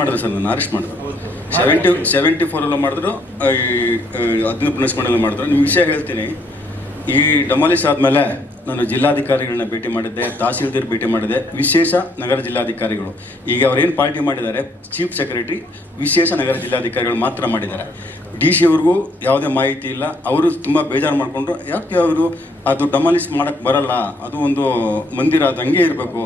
ಮಾಡಿದ್ರು ಸರ್, ನಾನು ಅರೆಸ್ಟ್ ಮಾಡಿದ್ರು 74 ಮಾಡಿದ್ರು, 15 ಪುನಸ್ಮರಣೆ ಮಾಡಿದ್ರು. ನಿಮ್ಮ ವಿಷಯ ಹೇಳ್ತೀನಿ. ಈ ಡಮಾಲಿಸ್ ಆದಮೇಲೆ ನಾನು ಜಿಲ್ಲಾಧಿಕಾರಿಗಳನ್ನ ಭೇಟಿ ಮಾಡಿದ್ದೆ, ತಹಸೀಲ್ದಾರ್ ಭೇಟಿ ಮಾಡಿದೆ, ವಿಶೇಷ ನಗರ ಜಿಲ್ಲಾಧಿಕಾರಿಗಳು. ಈಗ ಅವ್ರೇನು ಪಾರ್ಟಿ ಮಾಡಿದ್ದಾರೆ, ಚೀಫ್ ಸೆಕ್ರೆಟರಿ ವಿಶೇಷ ನಗರ ಜಿಲ್ಲಾಧಿಕಾರಿಗಳು ಮಾತ್ರ ಮಾಡಿದ್ದಾರೆ. DC ಅವ್ರಿಗೂ ಯಾವುದೇ ಮಾಹಿತಿ ಇಲ್ಲ. ಅವರು ತುಂಬ ಬೇಜಾರು ಮಾಡಿಕೊಂಡ್ರು. ಯಾಕೆ ಅವರು ಅದು ಡಮಾಲಿಸ್ ಮಾಡೋಕ್ಕೆ ಬರಲ್ಲ, ಅದು ಒಂದು ಮಂದಿರ, ಅದು ಹಂಗೆ ಇರಬೇಕು.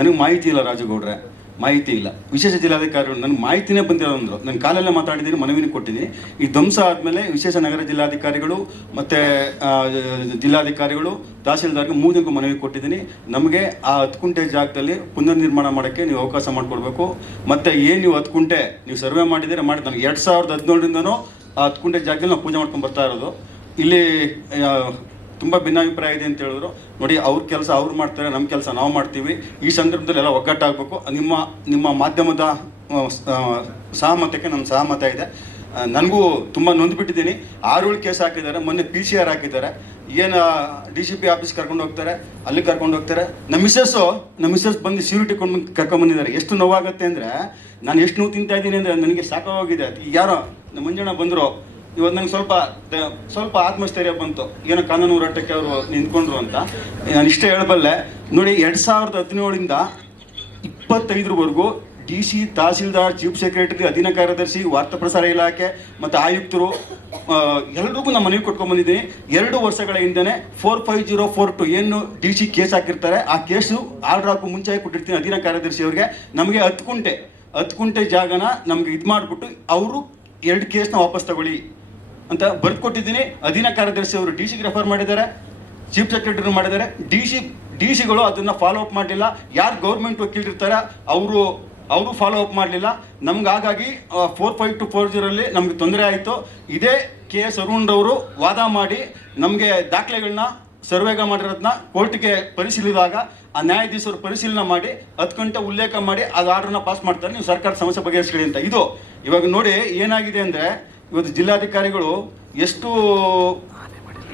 ನನಗೆ ಮಾಹಿತಿ ಇಲ್ಲ ರಾಜುಗೌಡ್ರೆ, ಮಾಹಿತಿ ಇಲ್ಲ. ವಿಶೇಷ ಜಿಲ್ಲಾಧಿಕಾರಿಗಳು ನನಗೆ ಮಾಹಿತಿನೇ ಬಂದಿರೋಂದ್ರು. ನಾನು ಕಾಲಲ್ಲೇ ಮಾತಾಡಿದ್ದೀನಿ, ಮನವಿನ ಕೊಟ್ಟಿದ್ದೀನಿ. ಈ ಧ್ವಂಸ ಆದಮೇಲೆ ವಿಶೇಷ ನಗರ ಜಿಲ್ಲಾಧಿಕಾರಿಗಳು ಮತ್ತು ಜಿಲ್ಲಾಧಿಕಾರಿಗಳು ತಹಸೀಲ್ದಾರ್ಗೆ 3 ದಿನಕ್ಕೂ ಮನವಿ ಕೊಟ್ಟಿದ್ದೀನಿ. ನಮಗೆ ಆ 10 ಕುಂಟೆ ಜಾಗದಲ್ಲಿ ಪುನರ್ ನಿರ್ಮಾಣ ಮಾಡೋಕ್ಕೆ ನೀವು ಅವಕಾಶ ಮಾಡಿಕೊಡ್ಬೇಕು. ಮತ್ತು ಏನು ನೀವು 10 ಕುಂಟೆ ನೀವು ಸರ್ವೆ ಮಾಡಿದ್ದೀರಾ ಮಾಡಿ, ನನಗೆ 2017ರಿಂದನೂ ಆ 10 ಕುಂಟೆ ಜಾಗದಲ್ಲಿ ನಾವು ಪೂಜೆ ಮಾಡ್ಕೊಂಡು ಬರ್ತಾ ಇರೋದು. ಇಲ್ಲಿ ತುಂಬ ಭಿನ್ನಾಭಿಪ್ರಾಯ ಇದೆ ಅಂತ ಹೇಳಿದ್ರು. ನೋಡಿ, ಅವ್ರ ಕೆಲಸ ಅವ್ರು ಮಾಡ್ತಾರೆ, ನಮ್ಮ ಕೆಲಸ ನಾವು ಮಾಡ್ತೀವಿ. ಈ ಸಂದರ್ಭದಲ್ಲಿ ಎಲ್ಲ ಒಗ್ಗಟ್ಟಾಗಬೇಕು. ನಿಮ್ಮ ಮಾಧ್ಯಮದ ಸಹಮತಕ್ಕೆ ನಮ್ಮ ಸಹಮತ ಇದೆ. ನನಗೂ ತುಂಬ ನೊಂದ್ಬಿಟ್ಟಿದ್ದೀನಿ. 6 ಕೇಸ್ ಹಾಕಿದ್ದಾರೆ. ಮೊನ್ನೆ PCR ಹಾಕಿದ್ದಾರೆ. ಏನು DCP ಆಫೀಸ್ ಕರ್ಕೊಂಡು ಹೋಗ್ತಾರೆ, ಅಲ್ಲಿ ಕರ್ಕೊಂಡು ಹೋಗ್ತಾರೆ. ನಮ್ಮ ಮಿಸ್ಸಸ್ ಬಂದು ಸೀರಿಟಿ ಕರ್ಕೊಂಡ್ಬಂದಿದ್ದಾರೆ. ಎಷ್ಟು ನೋವಾಗುತ್ತೆ ಅಂದರೆ, ನಾನು ಎಷ್ಟು ನೋವು ತಿಂತಾ ಇದ್ದೀನಿ ಅಂದರೆ ನನಗೆ ಸಾಕಾಗೋಗಿದೆ. ಯಾರೋ ನಮ್ಮ ಮಂಜಣ್ಣ ಬಂದರು, ಇವತ್ತು ನಂಗೆ ಸ್ವಲ್ಪ ಆತ್ಮಸ್ಥೈರ್ಯ ಬಂತು. ಏನೋ ಕಾನೂನು ಹೋರಾಟಕ್ಕೆ ಅವರು ನಿಂತ್ಕೊಂಡ್ರು ಅಂತ ನಾನು ಇಷ್ಟೇ ಹೇಳಬಲ್ಲೆ. ನೋಡಿ, 2017ರಿಂದ 25ರವರೆಗೂ DC, ತಹಸೀಲ್ದಾರ್, ಚೀಫ್ ಸೆಕ್ರೆಟರಿ, ಅಧೀನ ಕಾರ್ಯದರ್ಶಿ, ವಾರ್ತಾ ಪ್ರಸಾರ ಇಲಾಖೆ ಮತ್ತು ಆಯುಕ್ತರು ಎಲ್ರಿಗೂ ನಾನು ಮನವಿ ಕೊಟ್ಕೊಂಡ್ಬಂದಿದ್ದೀನಿ. 2 ವರ್ಷಗಳ ಹಿಂದೆ 45042 ಏನು DC ಕೇಸ್ ಹಾಕಿರ್ತಾರೆ, ಆ ಕೇಸು ಆರ್ಡರ್ ಹಾಕೋ ಮುಂಚೆ ಕೊಟ್ಟಿರ್ತೀನಿ ಅಧೀನ ಕಾರ್ಯದರ್ಶಿ ಅವ್ರಿಗೆ. ನಮಗೆ 10 ಕುಂಟೆ ಜಾಗನ ನಮ್ಗೆ ಇದು ಮಾಡಿಬಿಟ್ಟು ಅವರು 2 ಕೇಸ್ನ ವಾಪಸ್ ತಗೊಳ್ಳಿ ಅಂತ ಬರ್ದು ಕೊಟ್ಟಿದ್ದೀನಿ. ಅಧೀನ ಕಾರ್ಯದರ್ಶಿ ಅವರು DCಗೆ ರೆಫರ್ ಮಾಡಿದ್ದಾರೆ, ಚೀಫ್ ಸೆಕ್ರೆಟರಿ ಮಾಡಿದ್ದಾರೆ. ಡಿಸಿಗಳು ಅದನ್ನು ಫಾಲೋ ಅಪ್ ಮಾಡಲಿಲ್ಲ. ಯಾರು ಗೌರ್ಮೆಂಟ್ ವಕೀಲರಿರ್ತಾರೆ ಅವರು ಫಾಲೋ ಅಪ್ ಮಾಡಲಿಲ್ಲ. ನಮ್ಗೆ ಹಾಗಾಗಿ 45240 ನಮಗೆ ತೊಂದರೆ ಆಯಿತು. ಇದೇ KS ಅರುಣ್ರವರು ವಾದ ಮಾಡಿ ನಮಗೆ ದಾಖಲೆಗಳನ್ನ ಸರ್ವೆಗ ಮಾಡಿರೋದನ್ನ ಕೋರ್ಟ್ಗೆ ಪರಿಶೀಲಿಸಿದಾಗ ಆ ನ್ಯಾಯಾಧೀಶರು ಪರಿಶೀಲನೆ ಮಾಡಿ 10 ಗಂಟೆ ಉಲ್ಲೇಖ ಮಾಡಿ ಅದು ಆರ್ಡರ್ನ ಪಾಸ್ ಮಾಡ್ತಾರೆ, ನೀವು ಸರ್ಕಾರ ಸಮಸ್ಯೆ ಬಗೆಹರಿಸ್ಕೊಳ್ಳಿ ಅಂತ. ಇದು ಇವಾಗ ನೋಡಿ ಏನಾಗಿದೆ ಅಂದರೆ, ಇವತ್ತು ಜಿಲ್ಲಾಧಿಕಾರಿಗಳು ಎಷ್ಟು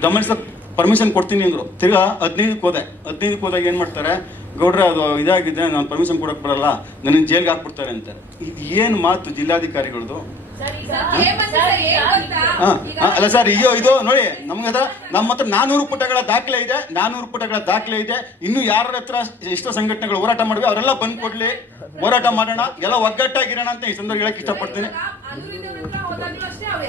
ಗಮನಿಸೋಕೆ ಪರ್ಮಿಷನ್ ಕೊಡ್ತೀನಿ ಅಂದರು. ತಿರ್ಗಾ 15ಕ್ಕೆ ಹೋದಾಗ ಏನು ಮಾಡ್ತಾರೆ, ಗೌಡ್ರೆ ಅದು ಇದಾಗಿದೆ, ನಾನು ಪರ್ಮಿಷನ್ ಕೊಡೋಕೆ ಬರಲ್ಲ, ನನ್ನ ಜೈಲ್ಗೆ ಹಾಕ್ಬಿಡ್ತಾರೆ ಅಂತಾರೆ. ಏನು ಮಾತು ಜಿಲ್ಲಾಧಿಕಾರಿಗಳದು? ಅಲ್ಲ ಸರ್, ಇದು ನೋಡಿ, ನಮ್ಮ ಹತ್ರ 400 ಪುಟಗಳ ದಾಖಲೆ ಇದೆ. ಇನ್ನು ಯಾರ ಹತ್ರ ಎಷ್ಟೋ ಸಂಘಟನೆಗಳು ಹೋರಾಟ ಮಾಡಿವೆ, ಅವರೆಲ್ಲ ಬಂದು ಕೊಡ್ಲಿ, ಹೋರಾಟ ಮಾಡೋಣ, ಎಲ್ಲ ಒಗ್ಗಟ್ಟಾಗಿರೋಣ ಅಂತ ಈ ಸಂದರ್ಭ ಹೇಳಕ್ ಇಷ್ಟಪಡ್ತೀನಿ.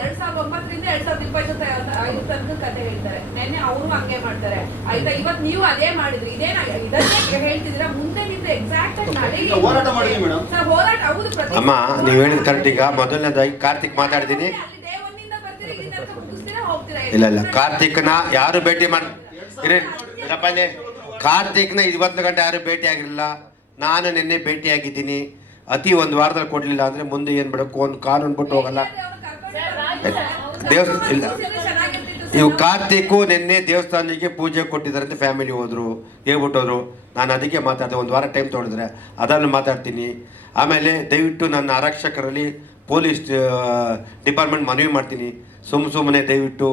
2009ರಿಂದ 2025 ಕತೆ ಹೇಳ್ತಾರೆ. ನೆನ್ನೆ ಅವರು ಹಂಗೆ ಮಾಡ್ತಾರೆ. ಆಯ್ತಾ, ಇವತ್ತು ನೀವು ಅದೇ ಮಾಡಿದ್ರಿ. ಇದನ್ನೇ ಹೇಳ್ತಿದ್ದೀರಾ, ಮುಂದೆ ನಿಂದ ಎಕ್ಸಾಕ್ಟ್ ಆಗಿ ಹೋರಾಟ ಮಾಡಿದ್ವಿ ಮೇಡಮ್. ಹೋರಾಟ ಹೌದು. ಅಮ್ಮ, ನೀವು ಹೇಳಿದ ಕರೆಕ್ಟ್. ಈಗ ಮೊದಲನೇದಾಗಿ ಕಾರ್ತಿಕ್ ಮಾತಾಡ್ತೀನಿ. ಇಲ್ಲ, ಕಾರ್ತಿಕ್ನ ಯಾರು ಭೇಟಿ ಕಾರ್ತಿಕ್ನ 20 ಗಂಟೆ ಯಾರು ಭೇಟಿ ಆಗಿರಲಿಲ್ಲ. ನಾನು ನಿನ್ನೆ ಭೇಟಿ ಆಗಿದ್ದೀನಿ. ಅತಿ 1 ವಾರದಲ್ಲಿ ಕೊಡ್ಲಿಲ್ಲ ಅಂದ್ರೆ ಮುಂದೆ ಏನ್ ಬಿಡಬೇಕು, ಒಂದು ಕಾನೂನು ಬಿಟ್ಟು ಹೋಗಲ್ಲ. ಇಲ್ಲ, ಇವು ಕಾರ್ತಿಕ್ ನಿನ್ನೆ ದೇವಸ್ಥಾನಕ್ಕೆ ಪೂಜೆ ಕೊಟ್ಟಿದ್ದಾರೆ ಅಂತ ಫ್ಯಾಮಿಲಿ ಹೇಳ್ಬಿಟ್ಟೋದ್ರು. ನಾನು ಅದಕ್ಕೆ ಮಾತಾಡಿದೆ. 1 ವಾರ ಟೈಮ್ ತೊಗೊಂಡಿದ್ರೆ ಅದನ್ನು ಮಾತಾಡ್ತೀನಿ. ಆಮೇಲೆ ದಯವಿಟ್ಟು ನನ್ನ ಆರಕ್ಷಕರಲ್ಲಿ ಪೊಲೀಸ್ ಡಿಪಾರ್ಟ್ಮೆಂಟ್ ಮನವಿ ಮಾಡ್ತೀನಿ, ಸುಮ್ಮನೆ ದಯವಿಟ್ಟು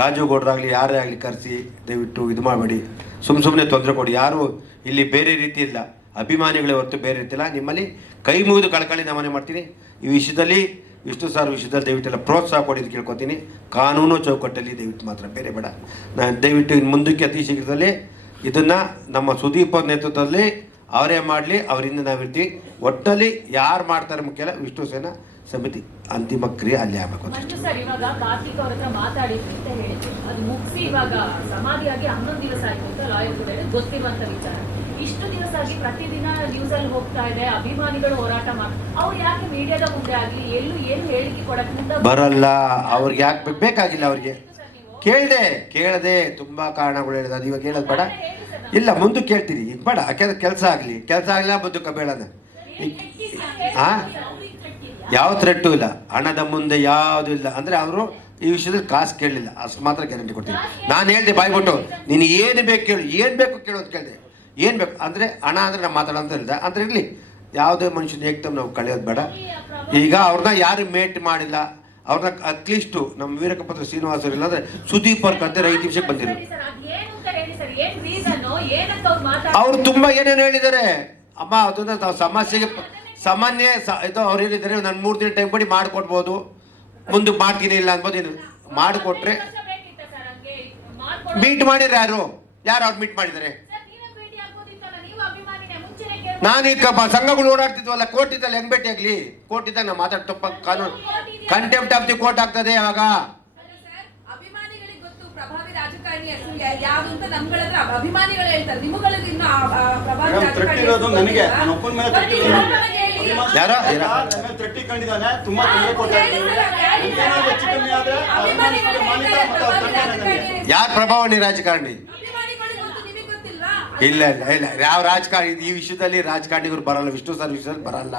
ರಾಜುಗೌಡರಾಗಲಿ ಯಾರೇ ಆಗಲಿ ಕರೆಸಿ ದಯವಿಟ್ಟು ಇದು ಮಾಡಬೇಡಿ, ಸುಮ್ಮನೆ ತೊಂದರೆ ಕೊಡಿ. ಯಾರು ಇಲ್ಲಿ ಬೇರೆ ರೀತಿ ಇಲ್ಲ, ಅಭಿಮಾನಿಗಳೇ ಹೊರತು ಬೇರೆ ರೀತಿ ಇಲ್ಲ. ನಿಮ್ಮಲ್ಲಿ ಕೈ ಮುಗಿದು ಕಳ್ಕೊಳ್ಳಿ ಮನೆ ಮಾಡ್ತೀನಿ. ಈ ವಿಷಯದಲ್ಲಿ ವಿಷಯದಲ್ಲಿ ದಯವಿಟ್ಟೆಲ್ಲ ಪ್ರೋತ್ಸಾಹ ಕೊಡಿದ್ದು ಕೇಳ್ಕೊತೀನಿ. ಕಾನೂನು ಚೌಕಟ್ಟಲ್ಲಿ ದಯವಿಟ್ಟು ಮಾತ್ರ, ಬೇರೆ ಬೇಡ. ನಾನು ದಯವಿಟ್ಟು ಇನ್ನು ಮುಂದಕ್ಕೆ ಅತಿ ಶೀಘ್ರದಲ್ಲಿ ಇದನ್ನು ನಮ್ಮ ಸುದೀಪ್ ನೇತೃತ್ವದಲ್ಲಿ ಅವರೇ ಮಾಡಲಿ, ಅವರಿಂದ ನಾವಿರ್ತೀವಿ. ಒಟ್ಟಲ್ಲಿ ಯಾರು ಮಾಡ್ತಾರೆ ಮುಖ್ಯ ಅಲ್ಲ, ವಿಷ್ಣು ಸೇನಾ ಸಮಿತಿ ಅಂತಿಮ ಕ್ರಿಯೆ ಅಲ್ಲಿ ಆಗಬೇಕು ಅಂತ. ಇವಾಗ ಕಾರ್ತಿಕ್ ಅವ್ರ ಹತ್ರ ಮಾತಾಡಿದ್ರು ಅಂತ ಹೇಳಿದ್ರು, ಅದು ಮುಗಿಸಿ ಇವಾಗ ಸಮಾಧಿಯಾಗಿ 11 ದಿವಸ ಆಯ್ತು ಅಂತ ಲಾಯರ್ ಗೊತ್ತಿರುವಂತ ವಿಚಾರ. ಇಷ್ಟು ದಿವಸ ಆಗಿ ಪ್ರತಿದಿನ ನ್ಯೂಸ್ ಅಲ್ಲಿ ಹೋಗ್ತಾ ಇದೆ, ಅಭಿಮಾನಿಗಳು ಹೋರಾಟ ಮಾಡ್ತಾರೆ. ಅವ್ರು ಯಾಕೆ ಮೀಡಿಯಾದ ಮುಂದೆ ಆಗ್ಲಿ ಏನು ಹೇಳಿಕೆ ಕೊಡಕ್ ಮುಂದೆ ಬರಲ್ಲ? ಅವ್ರಿಗೆ ಯಾಕೆ ಬೇಕಾಗಿಲ್ಲ? ಅವ್ರಿಗೆ ಕೇಳದೆ ತುಂಬಾ ಕಾರಣಗಳು ಹೇಳಿದ. ಅದು ಇವಾಗ ಹೇಳೋದು ಬೇಡ. ಇಲ್ಲ, ಮುಂದಕ್ಕೆ ಕೇಳ್ತೀರಿ, ಈಗ ಬೇಡ. ಯಾಕೆಂದ್ರೆ ಕೆಲಸ ಆಗಲಿಲ್ಲ ಮುಂದಕ್ಕೆ ಬೇಡನ. ಯಾವ ಥ್ರೆಟ್ಟು ಇಲ್ಲ, ಹಣದ ಮುಂದೆ ಯಾವುದೂ ಇಲ್ಲ. ಅಂದರೆ ಅವರು ಈ ವಿಷಯದಲ್ಲಿ ಕಾಸು ಕೇಳಲಿಲ್ಲ, ಅಷ್ಟು ಮಾತ್ರ ಗ್ಯಾರಂಟಿ ಕೊಡ್ತೀನಿ. ನಾನು ಹೇಳಿದೆ ಬಾಯ್ಬಿಟ್ಟು, ನೀನು ಏನು ಬೇಕು ಕೇಳು, ಏನು ಬೇಕು ಕೇಳು ಅಂತ ಕೇಳಿದೆ. ಏನು ಬೇಕು ಅಂದರೆ ಹಣ ಅಂದರೆ ನಾವು ಮಾತಾಡೋಂತ ಹೇಳಿದೆ. ಅಂದರೆ ಇರಲಿ, ಯಾವುದೇ ಮನುಷ್ಯನ ಏಕ್ತಮ್ ನಾವು ಕಳೆಯೋದು ಬೇಡ. ಈಗ ಅವ್ರನ್ನ ಯಾರು ಮೇಟ್ ಮಾಡಿಲ್ಲ, ಅವ್ರನ್ನ ಅಟ್ಲೀಸ್ಟು ನಮ್ಮ ವೀರಕಪತ್ರ ಶ್ರೀನಿವಾಸ ಇಲ್ಲಾಂದರೆ ಸುದೀಪ್ ಅವ್ರ ಕತೆ 5 ನಿಮಿಷಕ್ಕೆ ಬಂದಿರು. ಅವ್ರು ತುಂಬ ಏನೇನು ಹೇಳಿದ್ದಾರೆ ಅಮ್ಮ. ಅದನ್ನ ನಾವು ಸಾಮಾನ್ಯ ಇದು ಅವ್ರು ಹೇಳಿದ್ದಾರೆ ನಾನು 3 ದಿನ ಟೈಮ್ ಕೊಡಿ ಮಾಡಿಕೊಡ್ಬೋದು, ಮುಂದಕ್ಕೆ ಮಾಡ್ತೀನಿ ಇಲ್ಲ ಅನ್ಬೋದು. ಏನು ಮಾಡಿಕೊಟ್ರೆ ಮೀಟ್ ಮಾಡಿದ್ರೆ ಯಾರು ಅವ್ರು ಮೀಟ್ ಮಾಡಿದ್ದಾರೆ? ನಾನು ಈಗ ಸಂಘಗಳು ಓಡಾಡ್ತಿದ್ವಲ್ಲ, ಕೋರ್ಟ್ ಇದ್ದಲ್ಲಿ ಹೆಂಗ್ ಭೇಟಿ ಆಗ್ಲಿ? ಕೋರ್ಟ್ ಇದ್ದಾಗ ನಾವು ಮಾತಾಡ್ ತಪ್ಪ ಕಾನೂನು ಕಂಟೆಂಪ್ಟ್ ಆಫ್ ದಿ ಕೋರ್ಟ್ ಆಗ್ತದೆ ಅವಾಗ. ಅಭಿಮಾನಿಗಳಿಗೆ ಗೊತ್ತು ಪ್ರಭಾವಿ ರಾಜಕಾರಣಿ ಹೆಸರು ಯಾವ್ದು ಅಂತ ನಮ್ಗಳ ಹತ್ರ ಅಭಿಮಾನಿಗಳು ಹೇಳ್ತಾರೆ. ನಿಮ್ಮಗಳಿಗೆ ಇನ್ನು ಪ್ರಭಾವಿ ರಾಜಕಾರಣಿ ನನಗೆ ನನ್ನ ಒಪ್ಪನ ಮೇಲೆ ಯಾರ ಕಂಡಿದ್ದಾನೆ, ತುಂಬಾ ತೊಂದರೆ ಕೊಡ್ತಾ ಯಾರು ಪ್ರಭಾವಣಿ ರಾಜಕಾರಣಿ? ಅಭಿಮಾನಿಗಳಿಗೆ ಗೊತ್ತು, ನಿಮಗೆ ಗೊತ್ತಿಲ್ವಾ? ಇಲ್ಲ ಇಲ್ಲ ಇಲ್ಲ, ಯಾವ ರಾಜಕಾರಣಿ ಈ ವಿಷಯದಲ್ಲಿ ರಾಜಕಾರಣಿಗರು ಬರಲ್ಲ, ವಿಷ್ಣು ಸರ್ ವಿಷಯದಲ್ಲಿ ಬರಲ್ಲ.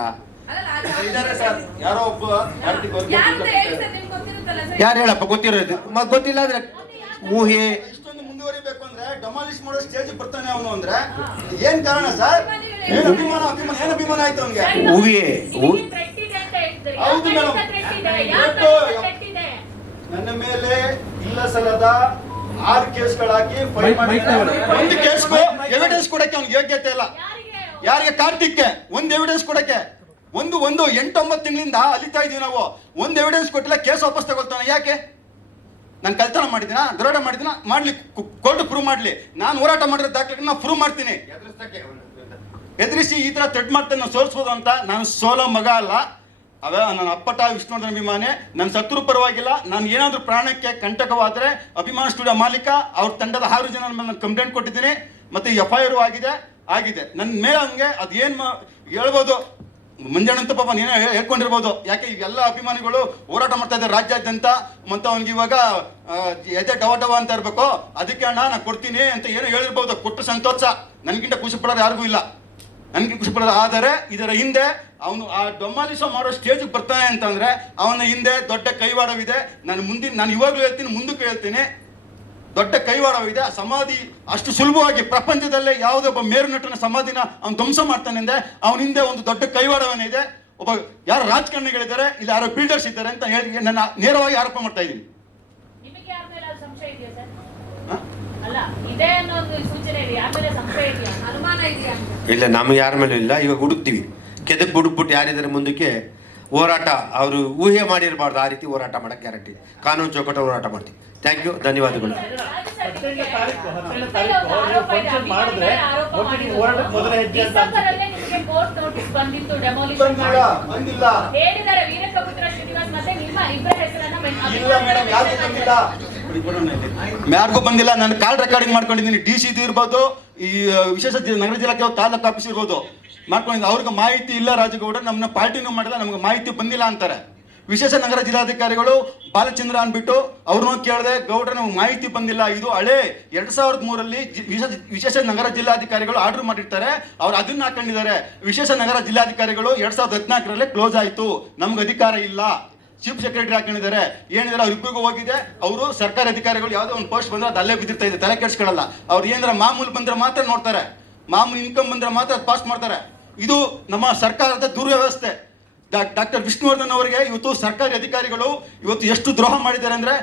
ಇದ್ದಾರೆ ಸರ್, ಯಾರೋ ಒಬ್ಬ ಯಾರು ಹೇಳಿ ಸರ್, ನಿಮ್ಗೆ ಗೊತ್ತಿರುತ್ತಲ್ಲ ಸರ್. ಯಾರು ಹೇಳಪ್ಪ? ಗೊತ್ತಿರೋದು ಗೊತ್ತಿಲ್ಲ ಅಂದ್ರೆ ಊಹೆ. ಇಷ್ಟೊಂದು ಮುಂದುವರಿಬೇಕು ಅಂದ್ರೆ ಡೆಮಾಲಿಷ್ ಮಾಡೋ ಸ್ಟೇಜ್ ಬರ್ತಾನೆ ಅವನು ಅಂದ್ರೆ ಏನ್ ಕಾರಣ ಸರ್? ಏನ್ ಅಭಿಮಾನ ಆಯ್ತು ಅವನಿಗೆ? ಊಹೆ. ಹೌದು ಮೇಡಮ್, ನನ್ನ ಮೇಲೆ ಇಲ್ಲ ಸಲದ 6 ಕೇಸ್ಗಳಾಕಿ ಫೈಲ್ ಮಾಡಿದ್ದಾರೆ. ಒಂದು ಕೇಸ್ಗೂ ಎವಿಡೆನ್ಸ್ ಕೊಡಕ್ಕೆ ಅವ್ನಿಗೆ ಯೋಗ್ಯತೆ ಇಲ್ಲ. ಯಾರಿಗೆ? ಕಾರ್ತಿಕ್ಗೆ ಒಂದು ಎವಿಡೆನ್ಸ್ ಕೊಡಕ್ಕೆ. ಒಂದು 8-9 ತಿಂಗಳಿಂದ ಅಲಿತಾ ಇದೀವಿ ನಾವು. ಒಂದು ಎವಿಡೆನ್ಸ್ ಕೊಟ್ಟಿಲ್ಲ, ಕೇಸ್ ವಾಪಸ್ ತಗೊಳ್ತಾನೆ. ಯಾಕೆ? ನಾನು ಕಳ್ತನ ಮಾಡಿದಿನ, ದರೋಡ ಮಾಡಿದಿನ, ಮಾಡ್ಲಿ, ಕೋರ್ಟ್ ಪ್ರೂವ್ ಮಾಡ್ಲಿ. ನಾನು ಹೋರಾಟ ಮಾಡಿರೋ ದಾಖಲೆ ನಾನು ಪ್ರೂವ್ ಮಾಡ್ತೀನಿ. ಎದುರಿಸಿ ಈ ತರ ಥ್ರೆಟ್ ಮಾಡ್ತೇನೆ, ನಾನು ಸೋಲ್ಸ್ಬೋದು ಅಂತ. ನಾನು ಸೋಲೋ ಮಗ ಅಲ್ಲ. ನನ್ನ ಅಪ್ಪಟ ವಿಷ್ಣುವರ್ಧನ್ ಅಭಿಮಾನಿ. ನನ್ನ ಶತ್ರು ಪರವಾಗಿಲ್ಲ. ನಾನು ಏನಾದ್ರೂ ಪ್ರಾಣಕ್ಕೆ ಕಂಟಕವಾದ್ರೆ ಅಭಿಮಾನ ಸ್ಟುಡಿಯೋ ಮಾಲೀಕ ಅವ್ರ ತಂಡದ 6 ಜನ ಮೇಲೆ ನಾನು ಕಂಪ್ಲೇಂಟ್ ಕೊಟ್ಟಿದ್ದೀನಿ. ಮತ್ತೆ FIR ಆಗಿದೆ ನನ್ನ ಮೇಲೆ. ಹಂಗೆ ಅದೇನ್ ಹೇಳ್ಬೋದು, ಮುಂಜಾನಂತ ಪಾಪ ನೀನೇ ಹೇಳ್ಕೊಂಡಿರ್ಬೋದು. ಯಾಕೆ ಇವೆಲ್ಲ ಅಭಿಮಾನಿಗಳು ಹೋರಾಟ ಮಾಡ್ತಾ ಇದ್ದಾರೆ ರಾಜ್ಯಾದ್ಯಂತ. ಮತ್ತೆ ಅವ್ನಿಗೆ ಇವಾಗ ಎದೆ ಡವ ಅಂತ ಇರ್ಬೇಕು. ಅದಕ್ಕೆ ಅಣ್ಣ ನಾನು ಕೊಡ್ತೀನಿ ಅಂತ ಏನೋ ಹೇಳಿರ್ಬೋದು. ಕೊಟ್ಟು ಸಂತೋಷ. ನನಗಿಂತ ಖುಷಿ ಪಡೋರು ಯಾರಿಗೂ ಇಲ್ಲ, ನನಗೆ ಖುಷಿ ಪಡೋದು. ಆದರೆ ಇದರ ಹಿಂದೆ ಅವನು ಆ ಡೆಮಾಲಿಷ್ ಮಾಡೋ ಸ್ಟೇಜ್ ಬರ್ತಾನೆ ಅಂತಂದ್ರೆ ಅವನ ಹಿಂದೆ ದೊಡ್ಡ ಕೈವಾಡವಿದೆ. ನಾನು ಇವಾಗಲೂ ಹೇಳ್ತೀನಿ, ಮುಂದಕ್ಕೆ ಹೇಳ್ತೀನಿ, ದೊಡ್ಡ ಕೈವಾಡವಿದೆ. ಸಮಾಧಿ ಅಷ್ಟು ಸುಲಭವಾಗಿ ಪ್ರಪಂಚದಲ್ಲೇ ಯಾವುದೇ ಒಬ್ಬ ಮೇರು ನಟನ ಸಮಾಧಿನ ಅವ್ನು ಧ್ವಂಸ ಮಾಡ್ತಾನೆ ಅಂದ್ರೆ ಅವನ ಹಿಂದೆ ಒಂದು ದೊಡ್ಡ ಕೈವಾಡವನ್ನಿದೆ. ಒಬ್ಬ ಯಾರು ರಾಜಕಾರಣಿಗಳಿದ್ದಾರೆ, ಇಲ್ಲಿ ಯಾರೋ ಬಿಲ್ಡರ್ಸ್ ಇದ್ದಾರೆ ಅಂತ ಹೇಳಿ ನನ್ನ ನೇರವಾಗಿ ಆರೋಪ ಮಾಡ್ತಾ ಇದ್ದೀನಿ. ಇಲ್ಲ, ನಮ್ಗೆ ಯಾರ ಮೇಲೂ ಇಲ್ಲ. ಇವಾಗ ಹುಡುಕ್ತೀವಿ, ಕೆದಕ್ ಹುಡುಕ್ಬಿಟ್ಟು ಯಾರಿದ್ದಾರೆ ಮುಂದಕ್ಕೆ ಹೋರಾಟ ಅವರು ಊಹೆ ಮಾಡಿರಬಾರ್ದು. ಆ ರೀತಿ ಹೋರಾಟ ಮಾಡಕ್ಕೆ ಗ್ಯಾರಂಟಿ, ಕಾನೂನು ಚೌಕಟ್ಟು ಹೋರಾಟ ಮಾಡ್ತೀವಿ. ಥ್ಯಾಂಕ್ ಯು, ಧನ್ಯವಾದಗಳು. ಯಾರಿಗೂ ಬಂದಿಲ್ಲ. ನಾನು ಕಾಲ್ ರೆಕಾರ್ಡಿಂಗ್ ಮಾಡ್ಕೊಂಡಿದ್ದೀನಿ. DC ಇರ್ಬೋದು, ಈ ವಿಶೇಷ ನಗರ ಜಿಲ್ಲಾ ತಾಲೂಕು ಆಫೀಸ್ ಇರ್ಬೋದು, ಮಾಡ್ಕೊಂಡಿದ್ದೀನಿ. ಅವ್ರಿಗೆ ಮಾಹಿತಿ ಇಲ್ಲ. ರಾಜಗೌಡ ನಮ್ಮನ್ನ ಪಾರ್ಟಿನೂ ಮಾಡಿಲ್ಲ, ನಮ್ಗೆ ಮಾಹಿತಿ ಬಂದಿಲ್ಲ ಅಂತಾರೆ. ವಿಶೇಷ ನಗರ ಜಿಲ್ಲಾಧಿಕಾರಿಗಳು ಬಾಲಚಂದ್ರ ಅಂದ್ಬಿಟ್ಟು ಅವ್ರನ್ನೂ ಕೇಳಿದೆ, ಗೌಡ್ರ ನಮ್ಗೆ ಮಾಹಿತಿ ಬಂದಿಲ್ಲ. ಇದು ಹಳೆ 2003ರಲ್ಲಿ ವಿಶೇಷ ನಗರ ಜಿಲ್ಲಾಧಿಕಾರಿಗಳು ಆರ್ಡರ್ ಮಾಡಿರ್ತಾರೆ, ಅವ್ರು ಅದನ್ನ ಹಾಕೊಂಡಿದ್ದಾರೆ. ವಿಶೇಷ ನಗರ ಜಿಲ್ಲಾಧಿಕಾರಿಗಳು 2014ರಲ್ಲೇ ಕ್ಲೋಸ್ ಆಯ್ತು, ನಮ್ಗೆ ಅಧಿಕಾರ ಇಲ್ಲ. ಚೀಫ್ ಸೆಕ್ರೆಟರಿ ಹಾಕೊಂಡಿದ್ದಾರೆ. ಏನಿದ್ದಾರೆ ಅವ್ರಿಬ್ಬರಿಗೂ ಹೋಗಿದೆ. ಅವರು ಸರ್ಕಾರಿ ಅಧಿಕಾರಿಗಳು ಯಾವುದೋ ಒಂದು ಪೋಸ್ಟ್ ಬಂದ್ರೆ ಅದು ಅಲ್ಲೇ ಬಿದ್ದಿರ್ತಾ ಇದೆ, ತಲೆ ಕೆಡ್ಸ್ಕೊಳ್ಳಲ್ಲ. ಅವ್ರು ಏನಾರ ಮಾಮೂಲು ಬಂದ್ರೆ ಮಾತ್ರ ನೋಡ್ತಾರೆ, ಮಾಮೂಲು ಇನ್ಕಮ್ ಬಂದ್ರೆ ಮಾತ್ರ ಅದು ಪಾಸ್ ಮಾಡ್ತಾರೆ. ಇದು ನಮ್ಮ ಸರ್ಕಾರದ ದುರ್ವ್ಯವಸ್ಥೆ. ಡಾಕ್ಟರ್ ವಿಷ್ಣುವರ್ಧನ್ ಅವರಿಗೆ ಇವತ್ತು ಸರ್ಕಾರಿ ಅಧಿಕಾರಿಗಳು ಇವತ್ತು ಎಷ್ಟು ದ್ರೋಹ ಮಾಡಿದ್ದಾರೆ ಅಂದ್ರೆ,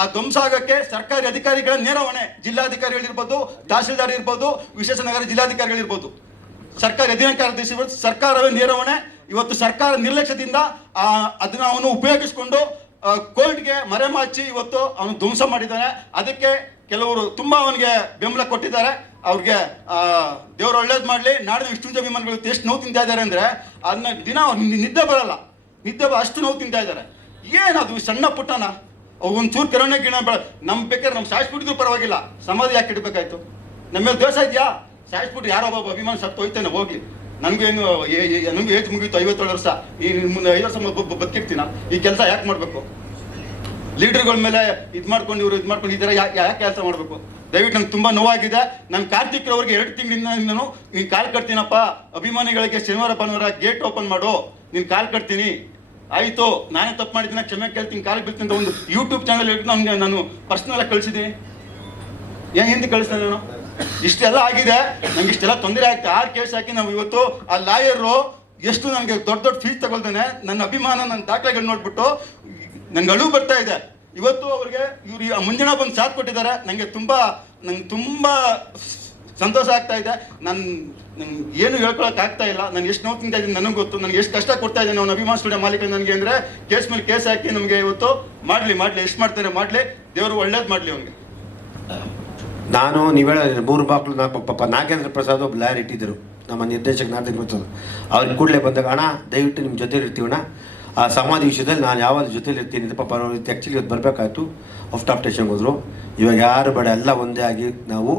ಆ ಧ್ವಂಸ ಆಗಕ್ಕೆ ಸರ್ಕಾರಿ ಅಧಿಕಾರಿಗಳ ನೇರವಣೆ. ಜಿಲ್ಲಾಧಿಕಾರಿಗಳಿರ್ಬೋದು, ತಹಸೀಲ್ದಾರ್ ಇರ್ಬೋದು, ವಿಶೇಷ ನಗರ ಜಿಲ್ಲಾಧಿಕಾರಿಗಳಿರ್ಬೋದು, ಸರ್ಕಾರಿ ಅಧಿಕಾರಿ ಸರ್ಕಾರವೇ ನೇರವಣೆ. ಇವತ್ತು ಸರ್ಕಾರ ನಿರ್ಲಕ್ಷ್ಯದಿಂದ ಅದನ್ನ ಅವನು ಉಪಯೋಗಿಸಿಕೊಂಡು ಕೋರ್ಟ್ಗೆ ಮರೆಮಾಚಿ ಇವತ್ತು ಅವನು ಧ್ವಂಸ ಮಾಡಿದ್ದಾನೆ. ಅದಕ್ಕೆ ಕೆಲವರು ತುಂಬಾ ಅವನಿಗೆ ಬೆಂಬಲ ಕೊಟ್ಟಿದ್ದಾರೆ. ಅವ್ರಿಗೆ ದೇವರು ಒಳ್ಳೇದು ಮಾಡಲಿ. ನಾಡಿನ ವಿಷ್ಣು ಅಭಿಮಾನಿಗಳು ಎಷ್ಟು ನೋವು ತಿಂತಾ ಇದ್ದಾರೆ ಅಂದ್ರೆ ಅದನ್ನ ದಿನ ನಿದ್ದೆ ಬರಲ್ಲ, ಅಷ್ಟು ನೋವು ತಿಂತಾ ಇದ್ದಾರೆ. ಏನದು ಸಣ್ಣ ಪುಟ್ಟನ ಒಂಚೂರು ಕರುಣೆ ಗಿಣ ನಮ್ ಬೇಕಾದ್ರೆ ನಮ್ ಸಾಯಿಸ್ಬಿಟ್ಟಿದ್ರು ಪರವಾಗಿಲ್ಲ, ಸಮಾಧಿ ಯಾಕೆ ಇಡಬೇಕಾಯ್ತು? ನಮ್ಮ ಮೇಲೆ ದೋಷ ಇದೆಯಾ? ಸಾಯಿಸ್ಬಿಟ್ಟು ಯಾರೋ ಒಬ್ಬ ಅಭಿಮಾನ ಸತ್ತು ಹೋಯ್ತಾನೆ, ಹೋಗ್ಲಿ. ನನ್ಗೇನು ನಮ್ಗೆ ಏಜ್ ಮುಗೀತು 57 ವರ್ಷ. ಈ ಮುಂದೆ 5 ವರ್ಷ ಬದುಕಿರ್ತೀನ. ಈ ಕೆಲಸ ಯಾಕೆ ಮಾಡ್ಬೇಕು? ಲೀಡರ್ಗಳ ಮೇಲೆ ಇದು ಮಾಡ್ಕೊಂಡು ಇದ್ದಾರೆ, ಯಾಕೆ ಕೆಲಸ ಮಾಡ್ಬೇಕು? ದಯವಿಟ್ಟು ನಂಗೆ ತುಂಬಾ ನೋವಾಗಿದೆ. ನಾನು ಕಾರ್ತಿಕ್ ಅವ್ರಿಗೆ 2 ತಿಂಗಳಿಂದ ನಾನು ನೀನು ಕಾಲ್ ಕಟ್ತೀನಪ್ಪ, ಅಭಿಮಾನಿಗಳಿಗೆ ಶನಿವಾರ ಭಾನುವಾರ ಗೇಟ್ ಓಪನ್ ಮಾಡು, ನೀನು ಕಾಲ್ ಕಟ್ತೀನಿ. ಆಯ್ತು, ನಾನೇ ತಪ್ಪು ಮಾಡಿದ್ದೀನಿ, ಕ್ಷಮೆ ಕೇಳ್ತೀನಿ, ಕಾಲ್ ಬೀಳ್ತೀನಿ ಅಂತ ಒಂದು ಯೂಟ್ಯೂಬ್ ಚಾನಲ್ ಇಟ್ಟು ನನ್ಗೆ ನಾನು ಪರ್ಸನಲ್ ಆಗಿ ಕಳಿಸಿದ್ದೀನಿ. ಹಿಂದೆ ಕಳಿಸ್ತೇನೆ ನಾನು. ಇಷ್ಟೆಲ್ಲ ಆಗಿದೆ, ನಂಗೆ ಇಷ್ಟೆಲ್ಲ ತೊಂದರೆ ಆಗ್ತದೆ. 6 ಕೇಸ್ ಹಾಕಿ ನಾವು ಇವತ್ತು ಆ ಲಾಯರು ಎಷ್ಟು ನನಗೆ ದೊಡ್ಡ ಫೀಸ್ ತಗೊಳ್ತಾನೆ. ನನ್ನ ಅಭಿಮಾನ, ನನ್ನ ದಾಖಲೆಗಳು ನೋಡ್ಬಿಟ್ಟು ನಂಗೆ ಅಳು ಬರ್ತಾ ಇದೆ. ಇವತ್ತು ಅವ್ರಿಗೆ ಇವ್ರು ಮುಂಜಾನೆ ಬಂದು ಸಾಥ್ ಕೊಟ್ಟಿದ್ದಾರೆ. ನಂಗೆ ತುಂಬಾ ಸಂತೋಷ ಆಗ್ತಾ ಇದೆ. ಏನು ಹೇಳ್ಕೊಳಕ್ ಆಗ್ತಾ ಇಲ್ಲ. ನಾನು ಎಷ್ಟು ನೋವು ತಿಂತಾ ಇದ್ದೀನಿ ನನಗೆ ಗೊತ್ತು. ನನಗೆ ಎಷ್ಟು ಕಷ್ಟ ಕೊಡ್ತಾ ಇದ್ದೀನಿ ಅವ್ನು ಅಭಿಮಾನ್ ಸ್ಟುಡಿಯೋ ಮಾಲೀಕ ನನಗೆ ಅಂದರೆ ಕೇಸ್ ಮೇಲೆ ಕೇಸ್ ಹಾಕಿ ನಮಗೆ ಇವತ್ತು ಮಾಡಲಿ ಎಷ್ಟು ಮಾಡ್ತಾರೆ ಮಾಡಲಿ, ದೇವರು ಒಳ್ಳೇದು ಮಾಡಲಿ ಅವ್ನಿಗೆ. ನಾನು ನೀವು ಹೇಳ 3 ಬಾಕ್ಲು ಪಾಪ ನಾಗೇಂದ್ರ ಪ್ರಸಾದ್ ಒಬ್ಬ ಲಾಯರ್ ಇಟ್ಟಿದ್ದರು, ನಮ್ಮ ನಿರ್ದೇಶಕ ನಾಗೇಂದ್ರ ಪ್ರಸಾದ್. ಅವ್ರಿಗೆ ಕೂಡಲೇ ಬಂದಾಗ ಅಣ್ಣ ದಯವಿಟ್ಟು ನಿಮ್ಮ ಜೊತೆ ಇರ್ತೀವಣ್ಣ, ಆ ಸಮಾಧಿ ವಿಷಯದಲ್ಲಿ ನಾನು ಯಾವಾಗ ಜೊತೆಲಿ ಇರ್ತೀನಿ ಅಂತ ಪಾಪ ಅವ್ರ ಆ್ಯಕ್ಚುಲಿ ಇವತ್ತು ಬರಬೇಕಾಯ್ತು, ಔಟ್ ಆಫ್ ಸ್ಟೇಷನ್ಗೆ ಹೋದರು. ಇವಾಗ ಯಾರು ಬೇಡ, ಎಲ್ಲ ಒಂದೇ ಆಗಿ ನಾವು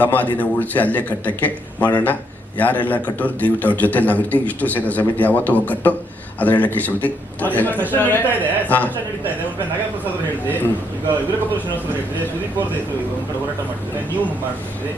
ಸಮಾಧಿನ ಉಳಿಸಿ ಅಲ್ಲೇ ಕಟ್ಟಕ್ಕೆ ಮಾಡೋಣ. ಯಾರೆಲ್ಲ ಕಟ್ಟೋರು ದಯವಿಟ್ಟು ಅವ್ರ ಜೊತೆ ನಾವಿರ್ತೀವಿ. ಇಷ್ಟು ಸೇನಾ ಸಮಿತಿ ಯಾವತ್ತೂ ಒಗ್ಗಟ್ಟು ಅದರ ಹೇಳಕ್ಕೆ ಇಷ್ಟಪಟ್ಟು ನಾಗಪ್ರಸಾದ್ ಅವರು ಹೇಳಿದ್ರೆ, ಈಗ ವಿವೇಕ ಶ್ರೀನಿವಾಸ್ ಅವರು ಹೇಳಿದ್ರೆ, ಸುದೀಪ್ ಅವ್ರದ್ದು ಒಂದ್ ಕಡೆ ಹೋರಾಟ ಮಾಡ್ತಿದ್ರೆ, ನೀವು ಮಾಡ್ತಿದ್ರೆ,